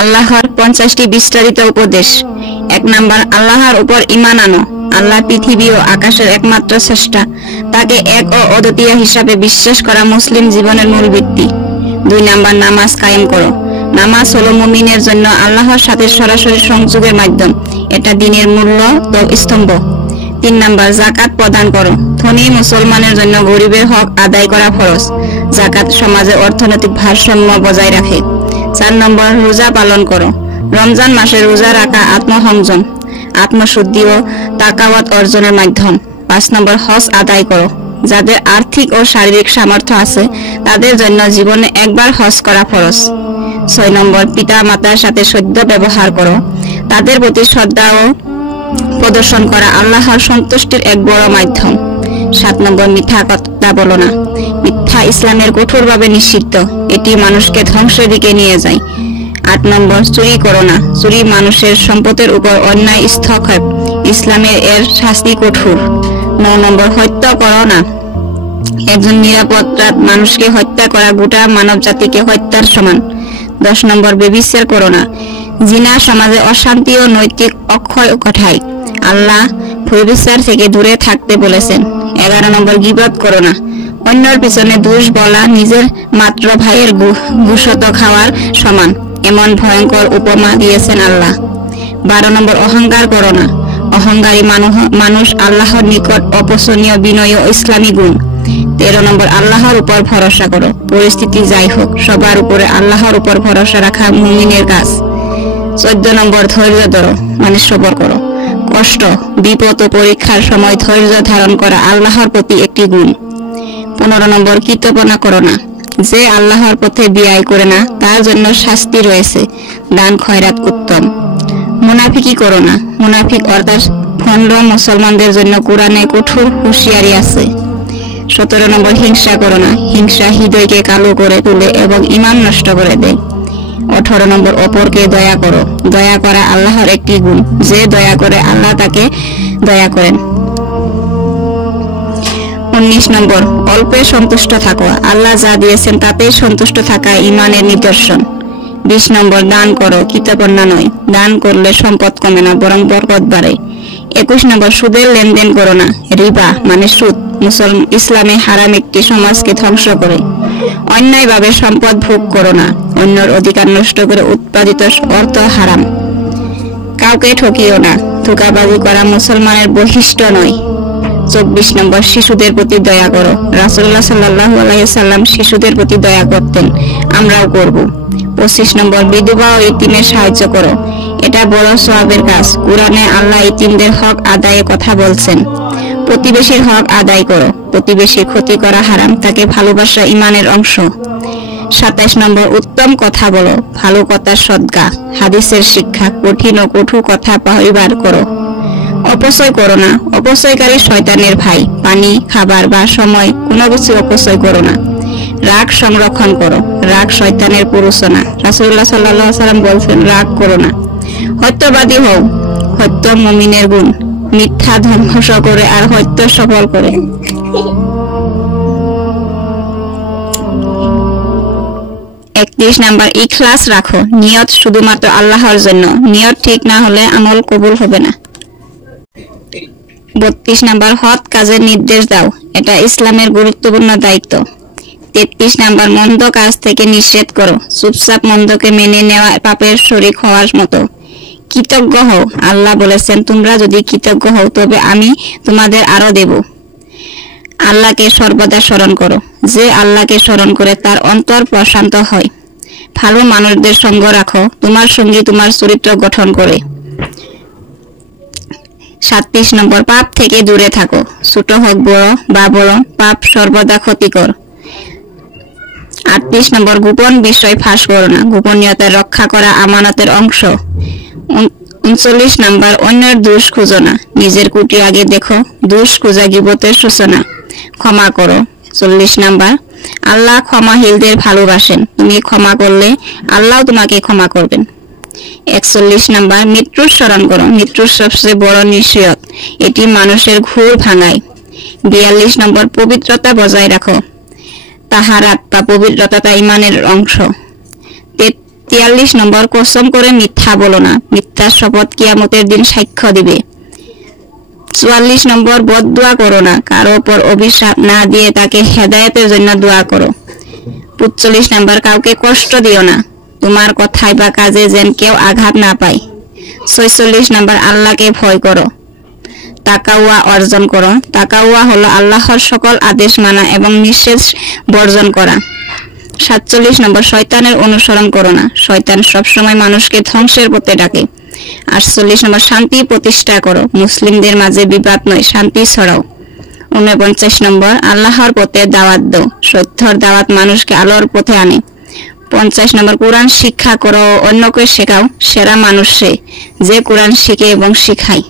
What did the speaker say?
আল্লাহর 50টি বিস্তারিত উপদেশ। 1 নাম্বার, আল্লাহর উপর ঈমান আনো। আল্লাহ পৃথিবী ও আকাশের একমাত্র স্রষ্টা। তাকে এক ও অদ্বিতীয় হিসাবে বিশ্বাস করা মুসলিম জীবনের মূল ভিত্তি। 2 নাম্বার, নামাজ কায়েম করো। নামাজ হলো মুমিনের জন্য আল্লাহর সাথে সরাসরি সংযোগের মাধ্যম। এটা দ্বীনের মূল্য স্তম্ভ। 3 নাম্বার, যাকাত প্রদান করো। ধনী মুসলমানের জন্য গরিবের হক আদায় করা ফরজ। যাকাত সমাজে অর্থনৈতিক ভারসাম্য বজায় রাখে। 4 নম্বর, রোজা পালন করো। রমজান মাসে রোজা রাখা আত্মসংযম, আত্মশুদ্ধি ও তাকাওয়াত অর্জনের মাধ্যম। 5 নম্বর, হজ আদায় করো। যাদের আর্থিক ও শারীরিক সামর্থ্য আছে তাদের জন্য জীবনে একবার হজ করা ফরজ। 6 নম্বর, পিতা মাতার সাথে সদ্য ব্যবহার করো। তাদের প্রতি শ্রদ্ধা ও প্রদর্শন করা আল্লাহর সন্তুষ্টির এক বড় মাধ্যম। 7 নম্বর, মিথ্যা কথা বলো না। মিথ্যা ইসলামের কঠোরভাবে নিষিদ্ধ। এটি মানুষকে ধ্বংসের দিকে নিয়ে যায়। 8 নম্বর, চুরি করো না। চুরি মানুষের সম্পদের উপর অন্যায় হস্তক্ষেপ। ইসলামের এর শাস্তি কঠোর। 9 নম্বর, হত্যা করো না। একজন নিরপরাধ মানুষকে হত্যা করা গোটা মানব জাতিকে হত্যার সমান। 10 নম্বর, ব্যভিচার করো না। জিনা সমাজে অশান্তি ও নৈতিক অক্ষয় ঘটায়। আল্লাহ ব্যভিচার থেকে দূরে থাকতে বলেছেন। 11 নম্বর, গীবত করো না। অন্যের পিছনে দোষ বলা নিজের মাত্র ভাইয়ের ঘুষত খাওয়ার সমান। এমন ভয়ঙ্কর উপমা দিয়েছেন আল্লাহ। 12 নম্বর, অহংকার করো না। অহংকারী মানুষ আল্লাহর নিকট অপছনীয়, বিনয় ও ইসলামী গুণ। 13 নম্বর, আল্লাহর উপর ভরসা করো। পরিস্থিতি যাই হোক সবার উপরে আল্লাহর উপর ভরসা রাখা মুমিনের কাজ। 14 নম্বর, ধৈর্য ধরো, মানে সবর করো। কষ্ট, বিপদ ও পরীক্ষার সময় ধৈর্য ধারণ করা আল্লাহর প্রতি একটি গুণ। 15 নম্বর, কৃতজ্ঞতা করো না। যে আল্লাহর পথে ব্যয় করে না তার জন্য শাস্তি রয়েছে। দান খয়রাত উত্তম। মুনাফিকি করো না। মুনাফিক অর্থাৎ ভণ্ড মুসলমানদের জন্য কোরআনে কঠোর হুঁশিয়ারি আছে। 17 নম্বর, হিংসা করো না। হিংসা হৃদয়কে কালো করে তোলে এবং ঈমান নষ্ট করে দেয়। 18 নম্বর, অপরকে দয়া করো। দয়া করা আল্লাহর একটি গুণ। যে দয়া করে আল্লাহ তাকে দয়া করেন। 19 নম্বর, অল্পে সন্তুষ্ট থাকো। আল্লাহ যা দিয়েছেন তাতেই সন্তুষ্ট থাকা ঈমানের নিদর্শন। 20 নম্বর, দান করো, কৃতজ্ঞতা নয়। দান করলে সম্পদ কমে না, বরং বরকত বাড়ে। 21 নম্বর, সুদের লেনদেন করো না। রিবা মানে সুদ ইসলামে হারাম, একটি সমাজকে ধ্বংস করে। অন্যায়ভাবে সম্পদ ভোগ করো না। অন্যের অধিকার নষ্ট করে উৎপাদিত অর্থ হারাম। কাউকে ঠকিও না। ধোঁকাবাজি করা মুসলমানের বৈশিষ্ট্য নয়। 24 নম্বর, শিশুদের প্রতি দয়া করো। রাসূলুল্লাহ সাল্লাল্লাহু আলাইহি সাল্লাম শিশুদের প্রতি দয়া করতেন, আমরাও করব। 25 নম্বর, বিধবা ও ইতিমের সাহায্য করো। এটা বড় সওয়াবের কাজ। কুরআনে আল্লাহ ইতিমদের হক আদায়ের কথা বলছেন। প্রতিবেশীর হক আদায় করো। প্রতিবেশীর ক্ষতি করা হারাম, তাকে ভালোবাসা ঈমানের অংশ। 27 নম্বর, উত্তম কথা বলো। ভালো কথা সদকা, হাদিসের শিক্ষা। কঠিন ও কটু কথা পরিহার করো। অপচয় করো না। অপচয়কারী শয়তানের ভাই। পানি, খাবার বা সময় কোনো কিছু অপচয় করো না। রাগ সংরক্ষণ করো। রাগ শয়তানের প্ররোচনা। রাসূলুল্লাহ সাল্লাল্লাহু আলাইহি ওয়াসাল্লাম বলেছেন, রাগ করো না। সত্যবাদী হও। সত্য মুমিনের গুণ। মিথ্যা ধ্বংস করে আর সত্য সফল করে। 31 নাম্বার, ইখলাস রাখো। নিয়ত শুধুমাত্র আল্লাহর জন্য। নিয়ত ঠিক না হলে আমল কবুল হবে না। 32 নাম্বার, সৎ কাজের নির্দেশ দাও। এটা ইসলামের গুরুত্বপূর্ণ দায়িত্ব। 33 নাম্বার, মন্দ কাজ থেকে নিষেধ করো। চুপচাপ মন্দকে মেনে নেওয়া পাপের শরীক হওয়ার মতো। কৃতজ্ঞ হও। আল্লাহ বলেছেন, তোমরা যদি কৃতজ্ঞ হও তবে আমি তোমাদের আরো দেব। আল্লাহকে সর্বদা স্মরণ করো। যে আল্লাহকে স্মরণ করে তার অন্তর প্রশান্ত হয়। ভালো মানুষদের সঙ্গ রাখো। তোমার সঙ্গী তোমার চরিত্র গঠন করে। 37 নম্বর, পাপ থেকে দূরে থাকো। ছোট হোক বড় বা বড়, পাপ সর্বদা ক্ষতিকর। 38 নম্বর, গোপন বিষয় ফাঁস করো না। গোপনীয়তা রক্ষা করা আমানতের অংশ। 39 নম্বর, অন্যের দোষ খুঁজো না। নিজের কুটি আগে দেখো। দোষ খোঁজা গীবতের সূচনা। ক্ষমা করো। 40 নম্বর, আল্লাহ ক্ষমাশীলদের ভালোবাসেন। তুমি ক্ষমা করলে আল্লাহ তোমাকে ক্ষমা করবেন। 41 নম্বর, মৃত্যুর স্মরণ করো। মৃত্যুর সবচেয়ে বড় নিশ্চয়তা, এটি মানুষের ঘুর ভাঙায়। 42 নম্বর, পবিত্রতা বজায় রাখো। তাহারাত বা পবিত্রতা ঈমানের অংশ। 43 নম্বর, কসম করে মিথ্যা বলো না, মিথ্যার শপথ কিয়ামতের দিন সাক্ষ্য দিবে। 44 নম্বর, বদদুয়া করো না, কারো উপর অভিশাপ না দিয়ে তাকে হেদায়েতের জন্য দোয়া করো। 45 নম্বর, কাউকে কষ্ট দিও না, তোমার কথায় বা কাজে যেন কেউ আঘাত না পায়। 46 নম্বর, আল্লাহকে ভয় করো, তাকাওয়া অর্জন করো। তাকাওয়া হলো আল্লাহর সকল আদেশ মানা এবং নিষেধ বর্জন করা। 47 নম্বর, শয়তানের অনুসরণ করো না, শয়তান সবসময় মানুষকে ধ্বংসের পথে ডাকে। 48 নম্বর, শান্তি প্রতিষ্ঠা করো, মুসলিমদের মাঝে বিবাদ নয়, শান্তি ছড়াও। 49 নম্বর, আল্লাহর পথে দাওয়াত দাও, সত্যর দাওয়াত মানুষকে আলোর পথে আনে। 50 নম্বর, কোরআন শিক্ষা করো ও অন্যকে শেখাও, সেরা মানুষ সে যে কোরআন শিখে এবং শিখায়।